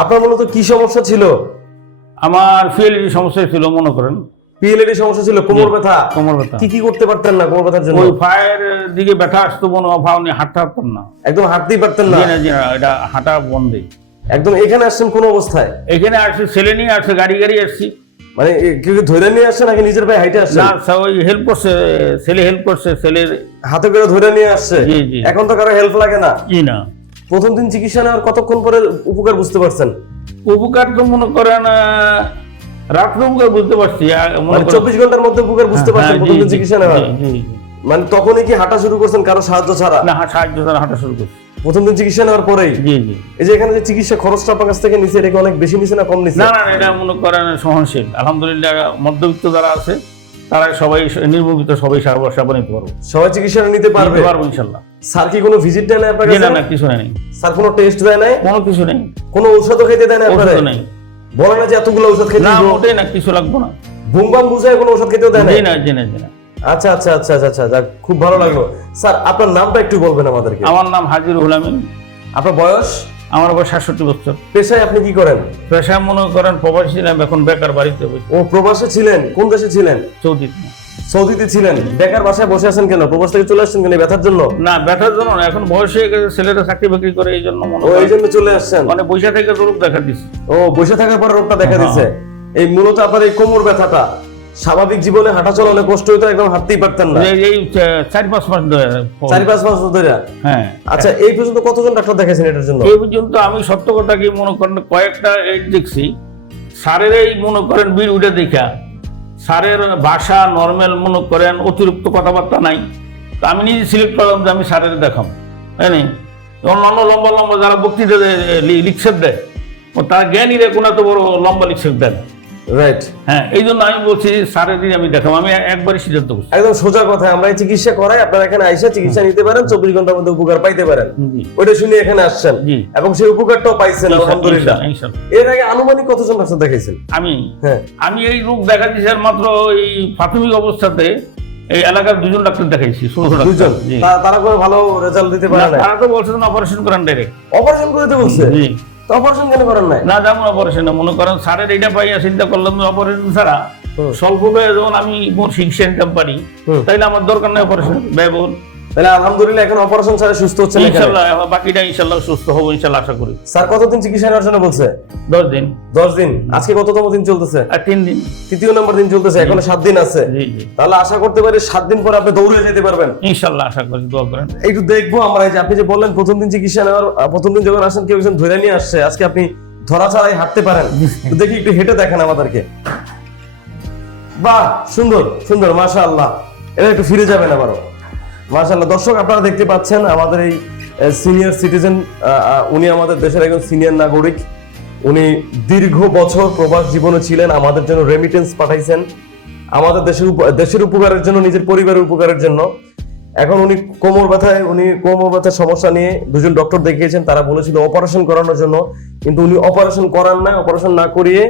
আপনার মূলত কি সমস্যা ছিল? আমার পিএলডি সমস্যা ছিল, মনে করেন পিএলএডি সমস্যা ছিল, কোমর ব্যথা। কোমর ব্যথা। কি করতে পারতেন না কোমর ব্যথার জন্য? ওই পায়ের দিকে ব্যথা আসতো, মনে হয় পা নিয়ে হাঁটতে পারতাম না, একদম হাঁটতেই পারতেন না? জি না জি না, এটা হাঁটা বন্ধই। একদম এখানে আসছেন কোন অবস্থায়? এখানে আসছি ছেলে নিয়ে আসছে, গাড়ি আসছি। মানে কেউ ধরে নিয়ে আসছেন নাকি নিজের পায়ে হাইটে আসছেন? না, ওই হেল্প করছে, ছেলে হেল্প করছে, ছেলের হাতে করে ধরে নিয়ে আসছে। জি জি। এখন তো কারো হেল্প লাগে না? জি না। প্রথম দিন চিকিৎসা নেওয়ার কতক্ষণ পরে উপকার বুঝতে পারছেন? উপকার তো মনে করেন রাত্রে উপকার বুঝতে পারছি, মানে 24 ঘন্টার মধ্যে উপকার বুঝতে পারছেন প্রথম দিন চিকিৎসা নেওয়ার? মানে তখনই কি হাঁটা শুরু করছেন কারো সাহায্য ছাড়া? না, সাহায্য ছাড়া হাঁটা শুরু করছি প্রথম দিন চিকিৎসা নেওয়ার পরেই? জি জি। এই যে এখানে যে চিকিৎসা খরচটা আপনার কাছ থেকে নিছে, এটা কি অনেক বেশি নিছে না কম নিছে? না না, এটা মনে করেন সহনশীল, আলহামদুলিল্লাহ। মধ্যবিত্ত যারা আছে তারা সবাই নির্মুখিত, সবাই সেবা নিতে পারবো, সবাই চিকিৎসা নিতে পারবে ইনশাল্লাহ। স্যার কি কোনো ভিজিট দেয় না আপনার কাছে? না, কিছু নেই। স্যার কোনো টেস্ট দেয় না? কোনো কিছু নেই। কোনো ঔষধও খেতে দেয় না আপনারা? ওষুধ নেই। বলে না যে এতগুলো ঔষধ খেতে না, দিব? মোটেই না, কিছু লাগবে না। বুমবাম বুঝায় কোনো ঔষধ খেতেও দেয় না? জি না জি না জি না। আচ্ছা আচ্ছা আচ্ছা আচ্ছা, যাক, খুব ভালো লাগলো। স্যার আপনার নামটা একটু বলবেন আমাদেরকে? আমার নাম হাজিরুল আমিন। আপনার বয়স? আমার বয়স 67 বছর। পেশায় আপনি কি করেন? পেশা মনে করেন প্রবাসী ছিলাম, এখন বেকার, বাড়িতে বসে। ও প্রবাসে ছিলেন? কোন দেশে ছিলেন? সৌদিতে। সৌদিতে ছিলেন। বেকার বাসায় বসে আছেন কেন? প্রবাস থেকে চলে আসছেন কেন? ব্যথার জন্য? না, ব্যথার জন্য না, এখন বয়স হয়ে গেছে, ছেলেরা চাকরি বাকরি করে, এই জন্য মনে ও এই করেন জন্য চলে আসছেন? মানে বৈশা থেকে রোগ দেখা দিচ্ছে। ও বসে থাকার পরে রোগটা দেখা দিচ্ছে। এই মূলত আপনার এই কোমর ব্যথাটা স্বাভাবিক জীবনে হাঁটা চলা অনেক কষ্ট হইতো, একদম হাঁটতেই পারতেন না? এই 4-5 মাস ধরে। 4-5 মাস ধরে? হ্যাঁ। আচ্ছা, এই পর্যন্ত কতজন ডাক্তার দেখাইছেন এটার জন্য? এই পর্যন্ত আমি সত্য কথা কি মনে করেন কয়েকটা এইড দেখছি। স্যারের এই মনে করেন বীর উঠে দেখা, স্যারের ভাষা নর্মাল, মনে করেন অতিরিক্ত কথাবার্তা নাই। তো আমি নিজে সিলেক্ট করলাম যে আমি স্যারের দেখাম, তাই না? অন্যান্য লম্বা লম্বা যারা বক্তৃতা লিখছেপ দেয়, তারা জ্ঞানীরা কোনো এত বড় লম্বা লিখছেপ দেন। রাইট। হ্যাঁ, এই জন্য আমি বলছি স্যারের দিন আমি দেখাম, আমি একবারই সিদ্ধান্ত করছি। একদম সোজা কথা, আমরা এই চিকিৎসা করাই, আপনারা এখানে আইসা চিকিৎসা নিতে পারেন, 24 ঘন্টার মধ্যে উপকার পাইতে পারেন। ওইটা শুনে এখানে আসছেন এবং সেই উপকারটাও পাইছেন আলহামদুলিল্লাহ। এর আগে আনুমানিক কতজন ডাক্তার দেখাইছেন? আমি এই রোগ দেখা দিয়েছি মাত্র এই প্রাথমিক অবস্থাতে এই এলাকার 2 জন ডাক্তার দেখাইছি। 2 জন? তারা কোনো ভালো রেজাল্ট দিতে পারে না? তারা তো বলছেন অপারেশন করেন ডাইরেক্ট। অপারেশন করতে বলছে? জি। তো অপারেশন কেন করেন নাই? না, যেমন অপারেশন না, মনে করেন স্যারের এইটা পাইয়া চিন্তা করলাম অপারেশন ছাড়া স্বল্প ব্যয়ে যখন আমি মোট চিকিৎসা নিতে পারি, তাইলে আমার দরকার নেই অপারেশন ব্যয়বহুল। তাহলে আলহামদুলিল্লাহ এখন অপারেশন ছাড়া সুস্থ হচ্ছেন? ইনশাআল্লাহ, বাকিটা ইনশাআল্লাহ সুস্থ হবো ইনশাআল্লাহ, আশা করি। স্যার কতদিন চিকিৎসা নেওয়ার জন্য বলছে? 10 দিন। 10 দিন? আজকে কততম দিন চলতেছে? আর 3 দিন। তৃতীয় নম্বর দিন চলতেছে, এখনো 7 দিন আছে। জি জি। তাহলে আশা করতে পারি 7 দিন পর আপনি দৌড়ে যেতে পারবেন ইনশাআল্লাহ, আশা করি, দোয়া করেন। একটু দেখবো আমরা, এই যে আপনি যে বললেন প্রথম দিন চিকিৎসা নেওয়ার, প্রথম দিন যখন আসেন কেউ একজন ধরে নিয়ে আসছে, আজকে আপনি ধরা ছাড়াই হাঁটতে পারেন। তো দেখি একটু হেঁটে দেখেন আমাদেরকে। বাহ, সুন্দর সুন্দর, মাশাআল্লাহ। এবার একটু ফিরে যাবেন আবারও, মাশাআল্লাহ। দর্শক আপনারা দেখতে পাচ্ছেন আমাদের এই সিনিয়র সিটিজেন, উনি আমাদের দেশের একজন সিনিয়র নাগরিক। উনি দীর্ঘ বছর প্রবাস জীবনে ছিলেন, আমাদের জন্য রেমিটেন্স পাঠাইছেন, আমাদের দেশের উপকারের জন্য, নিজের পরিবারের উপকারের জন্য। এখন উনি কোমর ব্যথার সমস্যা নিয়ে 2 জন ডক্টর দেখিয়েছেন, তারা বলেছিল অপারেশন করানোর জন্য, কিন্তু উনি অপারেশন করান না। অপারেশন না করিয়ে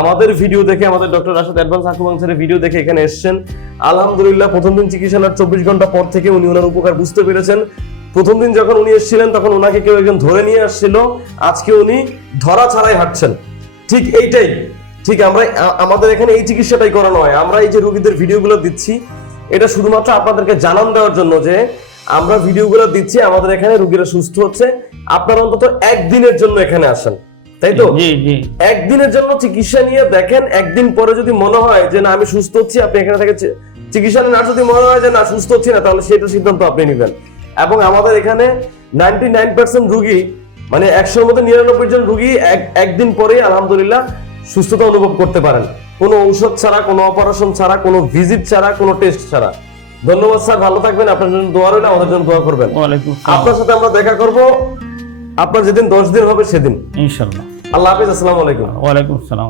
আমাদের ভিডিও দেখে, আমাদের ডক্টর রাশেদ অ্যাডভান্স আকুপাংচারের ভিডিও দেখে এখানে এসেছেন। আলহামদুলিল্লাহ, প্রথম দিন চিকিৎসা নেওয়ার 24 ঘন্টা পর থেকে উনি ওনার উপকার বুঝতে পেরেছেন। প্রথম দিন যখন উনি এসেছিলেন তখন ওনাকে কেউ একজন ধরে নিয়ে আসছিল, আজকে উনি ধরা ছাড়াই হাঁটছেন। ঠিক এইটাই, ঠিক আমরা আমাদের এখানে এই চিকিৎসাটাই করানো হয়। আমরা এই যে রোগীদের ভিডিওগুলো দিচ্ছি, এটা শুধুমাত্র আপনাদেরকে জানান দেওয়ার জন্য যে আমরা ভিডিওগুলো দিচ্ছি, আমাদের এখানে রোগীরা সুস্থ হচ্ছে। আপনারা অন্তত একদিনের জন্য এখানে আসেন, তাই তো? একদিনের জন্য চিকিৎসা নিয়ে দেখেন, একদিন পরে যদি মনে হয় যে না আমি সুস্থ হচ্ছি, আপনি এখানে থেকে চিকিৎসা নেন। আর যদি মনে হয় যে না সুস্থ হচ্ছি না, তাহলে সেটা সিদ্ধান্ত আপনি নেবেন। এবং আমাদের এখানে 99% রোগী, মানে 100-র মধ্যে 99 জন রোগী একদিন পরেই আলহামদুলিল্লাহ সুস্থতা অনুভব করতে পারেন, কোনো ঔষধ ছাড়া, কোনো অপারেশন ছাড়া, কোনো ভিজিট ছাড়া, কোনো টেস্ট ছাড়া। ধন্যবাদ স্যার, ভালো থাকবেন। আপনার জন্য দোয়া রইল, আমাদের জন্য দোয়া করবেন। আপনার সাথে আমরা দেখা করব আপনার যেদিন 10 দিন হবে সেদিন ইনশাআল্লাহ। আল্লাহ হাফেজ, আসসালামু আলাইকুম। ওয়া আলাইকুম আসসালাম।